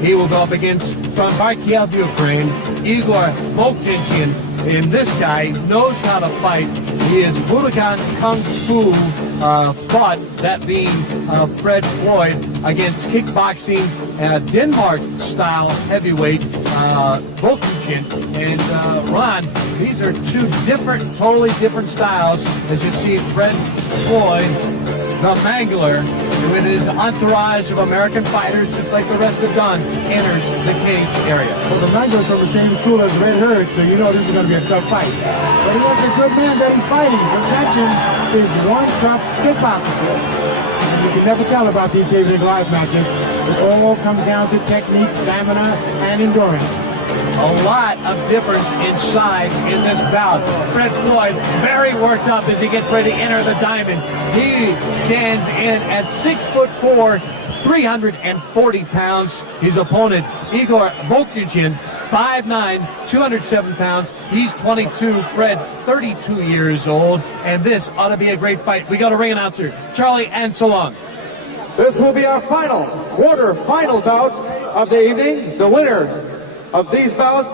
He will go up against, from Kharkiv, Ukraine, Igor Volchichin. And this guy knows how to fight. He is Budokan Kung Fu fought, that being Fred Floyd, against kickboxing, Denmark-style heavyweight Volchichin. And Ron, these are two totally different styles. As you see, Fred Floyd, the Mangler, with his entourage of American fighters, just like the rest of Don, enters the cage area. Well, the Mangler's from the same school as Red Herd, so you know this is going to be a tough fight. But he has a good man that he's fighting. Protection is one tough kickboxer. And you can never tell about these David and Goliath matches. It all comes down to technique, stamina, and endurance. A lot of difference in size in this bout. Fred Floyd very worked up as he gets ready to enter the diamond. He stands in at 6'4", 340 pounds. His opponent, Igor Volchichin, 5'9", 207 pounds. He's 22, Fred 32 years old, and this ought to be a great fight. We got a ring announcer, Charlie, and so long. This will be our quarter-final bout of the evening. The winner of these bouts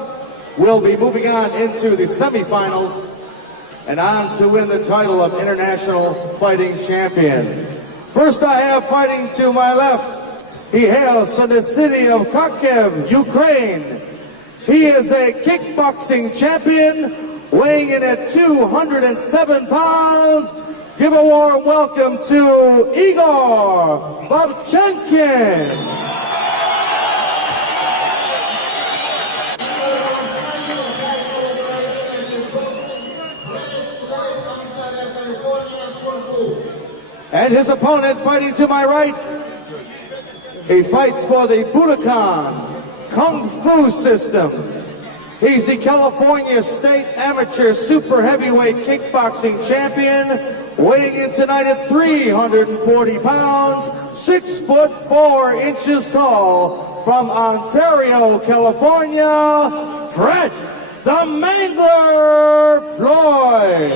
will be moving on into the semifinals and on to win the title of International Fighting Champion. First I have fighting to my left. He hails from the city of Kharkiv, Ukraine. He is a kickboxing champion, weighing in at 207 pounds. Give a warm welcome to Igor Volchichin. And his opponent fighting to my right, he fights for the Budokan Kung Fu system. He's the California State Amateur Super Heavyweight Kickboxing Champion, weighing in tonight at 340 pounds, 6'4" tall, from Ontario, California, Fred the Mangler Floyd.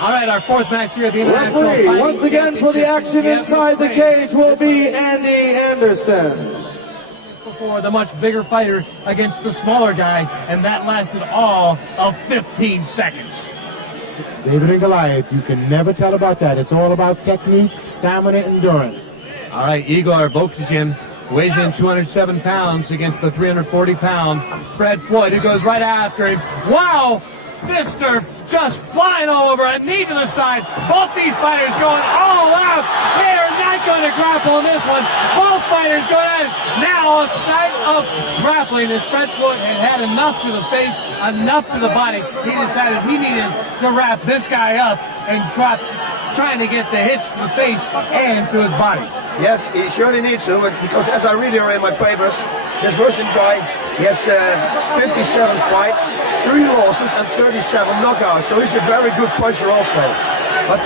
All right, our fourth match here at the International Referee, Fighting once again for the action inside the cage, will be Andy Anderson. Before, the much bigger fighter against the smaller guy, and that lasted all of 15 seconds. David and Goliath, you can never tell about that. It's all about technique, stamina, endurance. All right, Igor Volchichin weighs in 207 pounds against the 340-pound Fred Floyd, who goes right after him. Wow! Fister just flying all over, a knee to the side. Both these fighters going all out. They are not going to grapple in this one. Both fighters going at it. Now a start of grappling as Fred Floyd had enough to the face, enough to the body. He decided he needed to wrap this guy up and trying to get the hits to the face and to his body. Yes, he surely needs to, because as I read here in my papers, this Russian guy, he has 57 fights, 3 losses and 37 knockouts, so he's a very good puncher also. But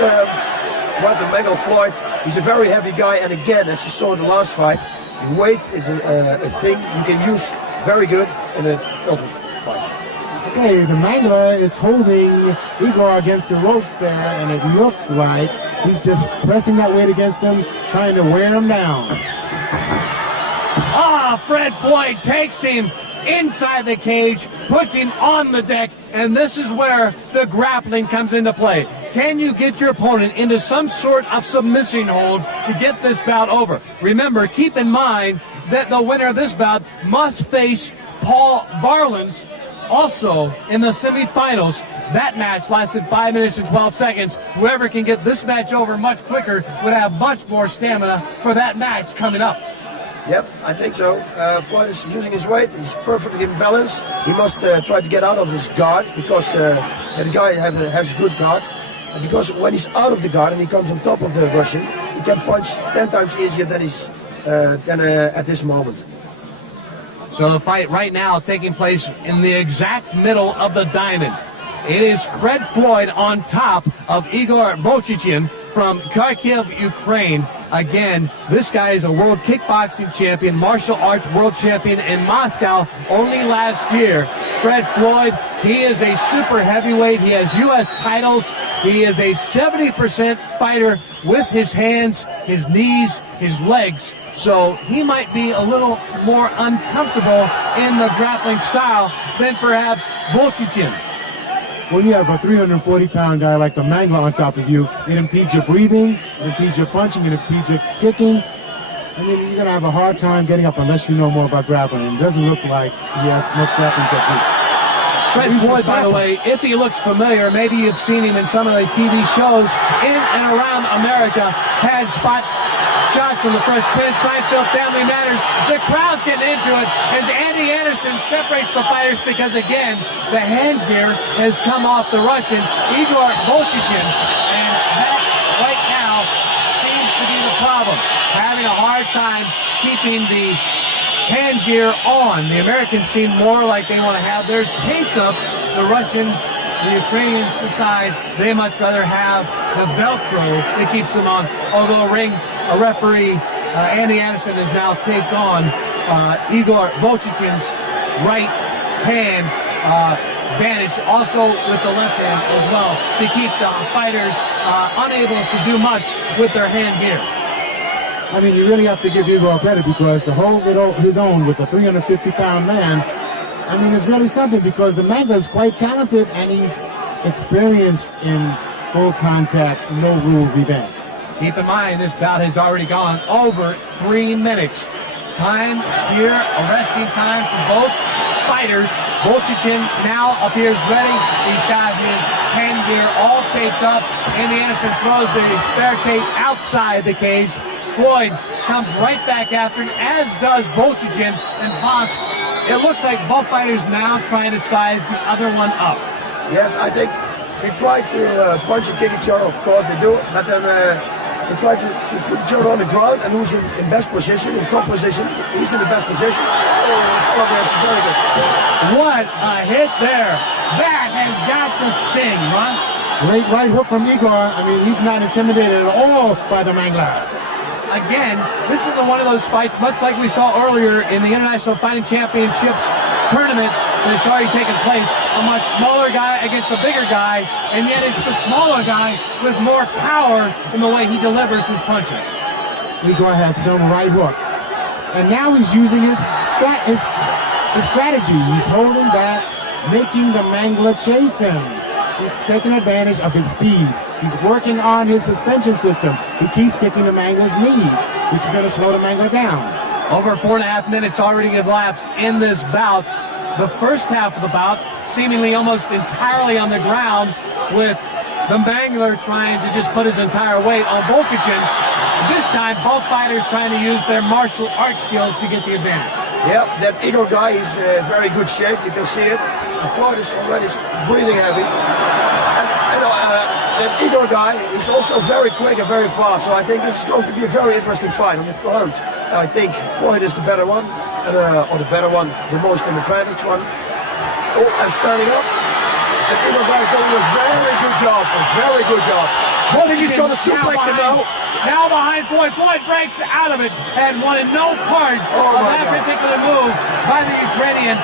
Fred the Mangler Floyd, he's a very heavy guy, and again, as you saw in the last fight, the weight is a thing you can use very good in an ultimate fight. Okay, the Mangler is holding Igor against the ropes there, and it looks like he's just pressing that weight against him, trying to wear him down. Fred Floyd takes him inside the cage, puts him on the deck, and this is where the grappling comes into play. Can you get your opponent into some sort of submission hold to get this bout over? Remember, keep in mind that the winner of this bout must face Paul Varlins also in the semifinals. That match lasted 5 minutes and 12 seconds. Whoever can get this match over much quicker would have much more stamina for that match coming up. Yep, I think so. Floyd is using his weight. He's perfectly in balance. He must try to get out of his guard, because the guy has good guard. And because when he's out of the guard and he comes on top of the Russian, he can punch 10 times easier than at this moment. So the fight right now taking place in the exact middle of the diamond. It is Fred Floyd on top of Igor Volchichin from Kharkiv, Ukraine. Again, this guy is a world kickboxing champion, martial arts world champion in Moscow only last year. Fred Floyd, he is a super heavyweight. He has U.S. titles. He is a 70% fighter with his hands, his knees, his legs. So he might be a little more uncomfortable in the grappling style than perhaps Volchichin. When you have a 340-pound guy like the Mangler on top of you, it impedes your breathing, it impedes your punching, it impedes your kicking. I mean, you're going to have a hard time getting up unless you know more about grappling. It doesn't look like he has much grappling technique. Fred Floyd, by the way, if he looks familiar, maybe you've seen him in some of the TV shows in and around America, had spot shots on the first pin, Seinfeld, Family Matters. The crowd's getting into it as Andy Anderson separates the fighters because, again, the hand gear has come off the Russian, Igor Volchichin, and that right now seems to be the problem, having a hard time keeping the hand gear on. The Americans seem more like they want to have theirs taped up. The Russians, the Ukrainians decide they much rather have the Velcro that keeps them on. Although a referee, Andy Anderson, has now taped on Igor Volchichin's right hand bandage, also with the left hand as well, to keep the fighters unable to do much with their hand gear. I mean, you really have to give Igor credit because to hold it his own with a 350-pound man, I mean, it's really something because the Mangler is quite talented and he's experienced in full contact, no rules events. Keep in mind, this bout has already gone over 3 minutes. Time here, arresting time for both fighters. Volchichin now appears ready. He's got his hand gear all taped up. Andy Anderson throws the spare tape outside the cage. Floyd comes right back after him, as does Volchichin and Haas. It looks like both fighters now trying to size the other one up. Yes, I think they try to punch and kick each other, of course they do, but then they try to put each other on the ground, and who's in best position, in top position, he's in the best position. Oh, that's very good. What a hit there. That has got to sting, Ron. Great right hook from Igor. I mean, he's not intimidated at all by the Mangler. Again, this is one of those fights, much like we saw earlier in the International Fighting Championships tournament that's already taken place. A much smaller guy against a bigger guy, and yet it's the smaller guy with more power in the way he delivers his punches. Igor has some right hook. And now he's using his strategy. He's holding back, making the Mangler chase him. He's taking advantage of his speed. He's working on his suspension system. He keeps kicking the Mangler's knees, which is going to slow the Mangler down. Over 4.5 minutes already have elapsed in this bout. The first half of the bout seemingly almost entirely on the ground, with the Mangler trying to just put his entire weight on Volchichin. This time, both fighters trying to use their martial arts skills to get the advantage. Yeah, that Igor guy is in very good shape. You can see it. The Floyd is already breathing heavy. And that Igor guy is also very quick and very fast. So I think this is going to be a very interesting fight on the ground. I think Floyd is the better one, or the better one, the most advantage one. Oh, and standing up. The Igor guy is doing a very good job. A very good job. I think he's going to suplex him now. Now behind Floyd. Floyd breaks out of it and wanted no part of that particular move by the Ukrainian.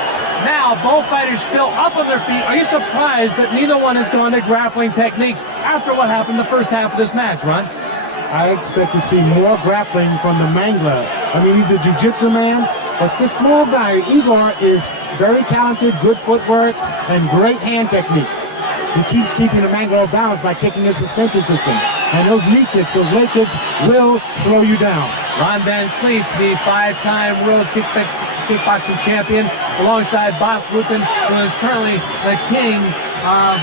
Now, both fighters still up on their feet. Are you surprised that neither one has gone to grappling techniques after what happened the first half of this match, Ron? I expect to see more grappling from the Mangler. I mean, he's a jiu-jitsu man, but this small guy, Igor, is very talented, good footwork, and great hand techniques. He keeps keeping the Mangler off balance by kicking his suspension system. And those knee kicks, those leg kicks, will slow you down. Ron Van Cleef, the 5-time world kickboxing champion, alongside Bas Rutten, who is currently the king of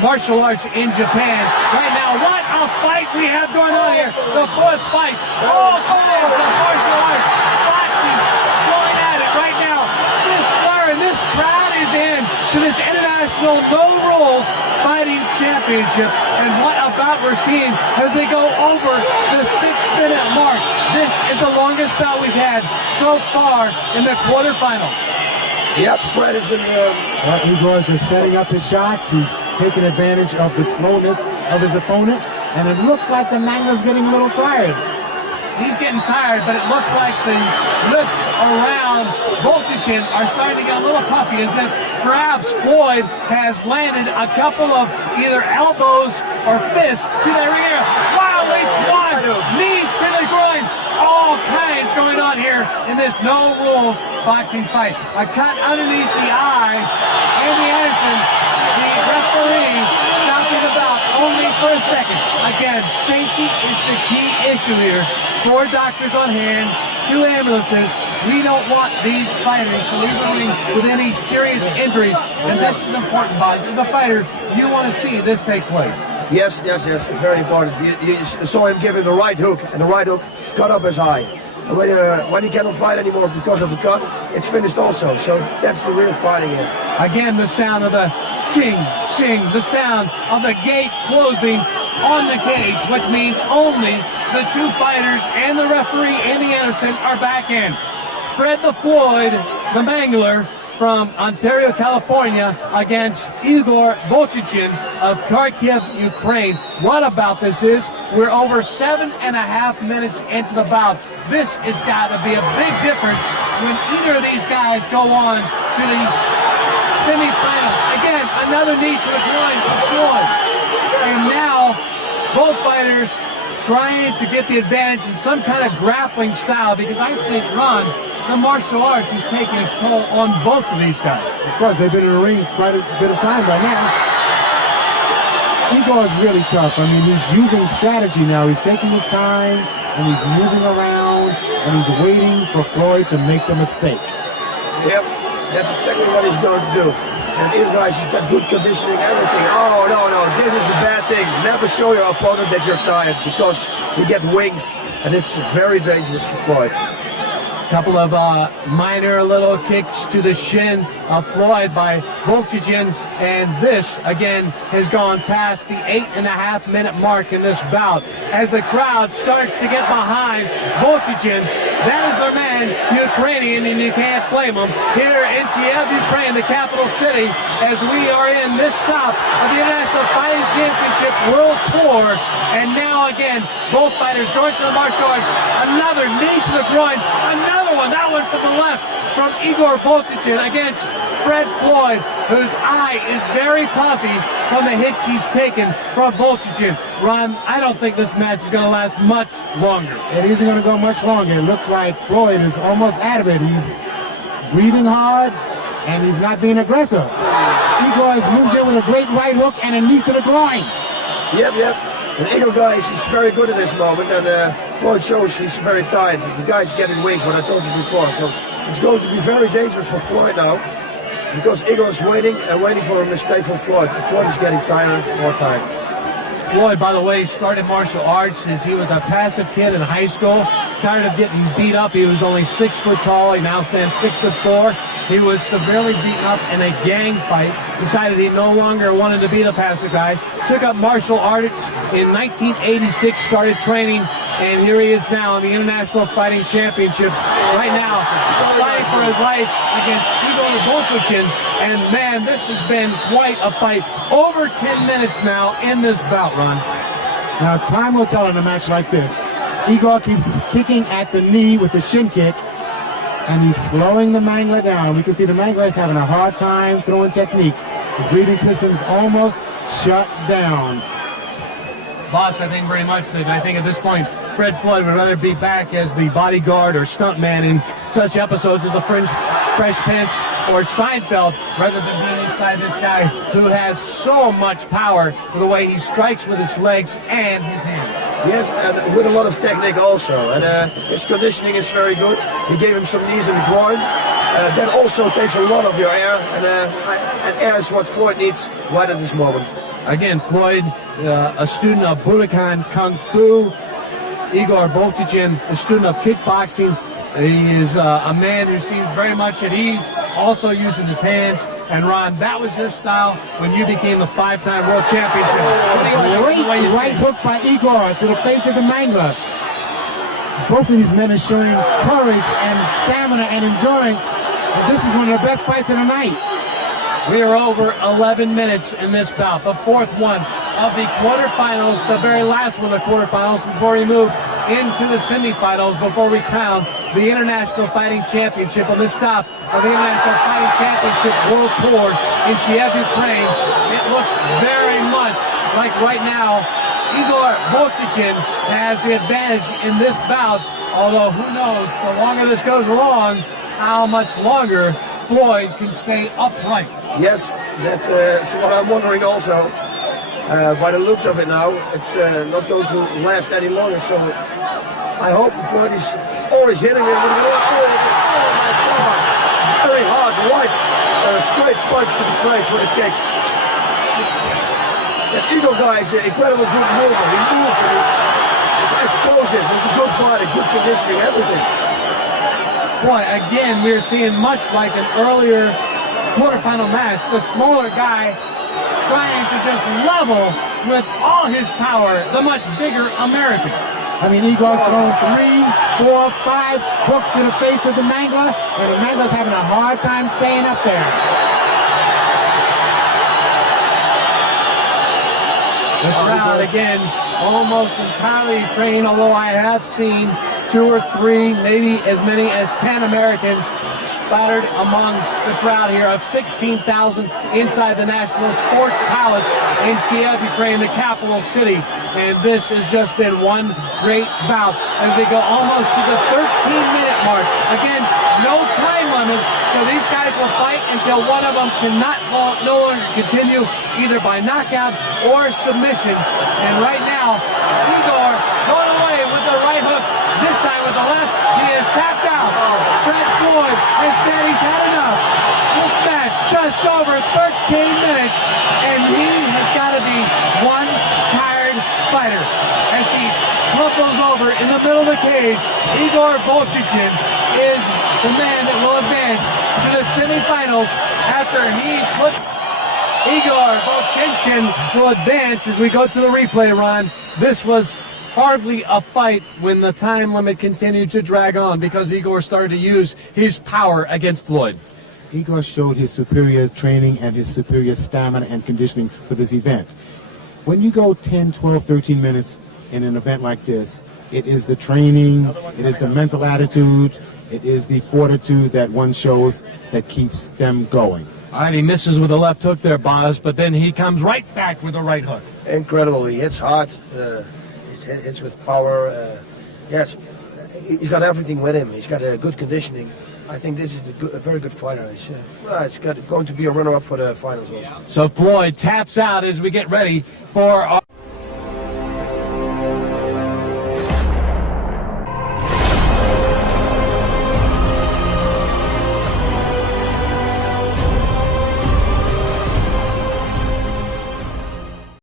martial arts in Japan. Right now, what a fight we have going on here. The fourth fight. All kinds of martial arts, boxing, going at it right now. This fire and this crowd is in to this international no rules fighting championship. And what about we're seeing as they go over the 6-minute mark. This is the longest bout we've had so far in the quarterfinals. Yep, Fred is in Igor is just setting up his shots. He's taking advantage of the slowness of his opponent. And it looks like the Mangler's getting a little tired. He's getting tired, but it looks like the lips around Volchichin are starting to get a little puffy, as if perhaps Floyd has landed a couple of either elbows or fists to their ear. Wildly swung, knees to the groin. all kinds going on here in this no rules boxing fight. A cut underneath the eye. Andy Anderson, the referee, stopping the bout only for a second. Again, safety is the key issue here. 4 doctors on hand, 2 ambulances. We don't want these fighters to leave the ring with any serious injuries, and this is important, Bob. As a fighter, you want to see this take place. Yes, very important. You saw him give him the right hook, and the right hook cut up his eye. And when he cannot fight anymore because of the cut, it's finished also. So that's the real fighting here. Again, the sound of the ching, ching, the sound of the gate closing on the cage, which means only the 2 fighters and the referee, Andy Anderson, are back in. Fred the Floyd, the Mangler from Ontario, California, against Igor Volchichin of Kharkiv, Ukraine. What about this is, we're over 7.5 minutes into the bout. This has got to be a big difference when either of these guys go on to the semifinal. Again, another knee to the groin of Floyd. And now, both fighters trying to get the advantage in some kind of grappling style, because I think, Ron, the martial arts is taking its toll on both of these guys. Of course, they've been in the ring quite a bit of time by now. Igor is really tough. I mean, he's using strategy now. He's taking his time, and he's moving around, and he's waiting for Floyd to make the mistake. Yep, that's exactly what he's going to do. And Igor has got good conditioning, everything. Oh, no, this is a bad thing. Never show your opponent that you're tired, because you get wings, and it's very dangerous for Floyd. Couple of minor little kicks to the shin of Floyd by Volchichin, and this again has gone past the 8.5 minute mark in this bout as the crowd starts to get behind Volchichin. That is their man, Ukrainian, and you can't blame him. Here in Kiev, Ukraine, the capital city, as we are in this stop of the International Fighting Championship World Tour, and now again both fighters going for the martial arts. Another knee to the groin, another one, that one from the left from Igor Volchichin against Fred Floyd, whose eye is very puffy from the hits he's taken from Volchichin. Ron, I don't think this match is going to last much longer. It isn't going to go much longer. It looks like Floyd is almost out of it. He's breathing hard, and he's not being aggressive. Igor has moved in with a great right hook and a knee to the groin. Yep. And Igor guys is very good at this moment, and Floyd shows he's very tired. The guy's getting wings, what I told you before. So it's going to be very dangerous for Floyd now, because Igor is waiting for a mistake from Floyd. Floyd is getting tired, more tired. Floyd, by the way, started martial arts as he was a passive kid in high school. Tired of getting beat up. He was only 6 foot tall. He now stands 6'4". He was severely beaten up in a gang fight. Decided he no longer wanted to be the passive guy. Took up martial arts in 1986. Started training, and here he is now in the International Fighting Championships. Right now, fighting for his life against Igor Volchichin. And man, this has been quite a fight. Over 10 minutes now in this bout, Ron. Now, time will tell in a match like this. Igor keeps kicking at the knee with the shin kick, and he's slowing the Mangler down. We can see the Mangler is having a hard time throwing technique. His breathing system's almost shut down. Boss, I think very much that I think at this point, Fred Floyd would rather be back as the bodyguard or stuntman in such episodes as the Fresh Prince or Seinfeld, rather than being inside this guy who has so much power with the way he strikes with his legs and his hands. Yes, and with a lot of technique also. And his conditioning is very good. He gave him some knees in the groin. That also takes a lot of your air, and air is what Floyd needs right at this moment. Again, Floyd, a student of Budokan Kung Fu. Igor Volchichin, a student of kickboxing. He is a man who seems very much at ease, also using his hands. And Ron, that was your style when you became the 5-time world championship. Great right hook by Igor to the face of the Mangler. Both of these men are showing courage and stamina and endurance. But this is one of the best fights of the night. We are over 11 minutes in this bout, the fourth one of the quarterfinals, the very last one of the quarterfinals before we move into the semifinals, before we crown the International Fighting Championship on this stop of the International Fighting Championship World Tour in Kiev, Ukraine. It looks very much like right now, Igor Volchichin has the advantage in this bout, although who knows, the longer this goes along, how much longer Floyd can stay upright. Yes, that's what I'm wondering also. By the looks of it now, it's not going to last any longer, so I hope Floyd is always hitting it with oh my God, very hard, right, straight punch to the face with a kick. That Eagle guy is an incredible good mover. He moves and he's explosive. He's a good fighter, good conditioning, everything. Boy, again, we're seeing much like an earlier quarterfinal match. The smaller guy trying to just level with all his power the much bigger American. I mean, Igor's thrown 3, 4, 5 hooks to the face of the Mangler, and the Mangler's having a hard time staying up there. The crowd, again, almost entirely Ukraine, although I have seen 2 or 3, maybe as many as 10 Americans splattered among the crowd here of 16,000 inside the National Sports Palace in Kiev, Ukraine, the capital city. And this has just been one great bout as we go almost to the 13-minute mark. Again, no time limit, so these guys will fight until one of them cannot no longer continue, either by knockout or submission. And right now, Igor going away with the right hooks, this time with the left. He is tapped out. Brett Floyd has said he's had enough. This match just over 13 minutes, and he has got to be one tired fighter. As he crumples over in the middle of the cage, Igor Volchichin is the man that will advance to the semifinals after he puts Igor Volchichin will advance as we go to the replay, Ron. This was hardly a fight when the time limit continued to drag on because Igor started to use his power against Floyd. Igor showed his superior training and his superior stamina and conditioning for this event. When you go 10, 12, 13 minutes in an event like this, it is the training, it is the mental attitude, it is the fortitude that one shows that keeps them going. All right, he misses with a left hook there, Boz, but then he comes right back with a right hook. Incredible. He hits hard. He hits with power. Yes, he's got everything with him. He's got a good conditioning. I think this is a very good fighter. He's going to be a runner-up for the finals also. So Floyd taps out as we get ready for our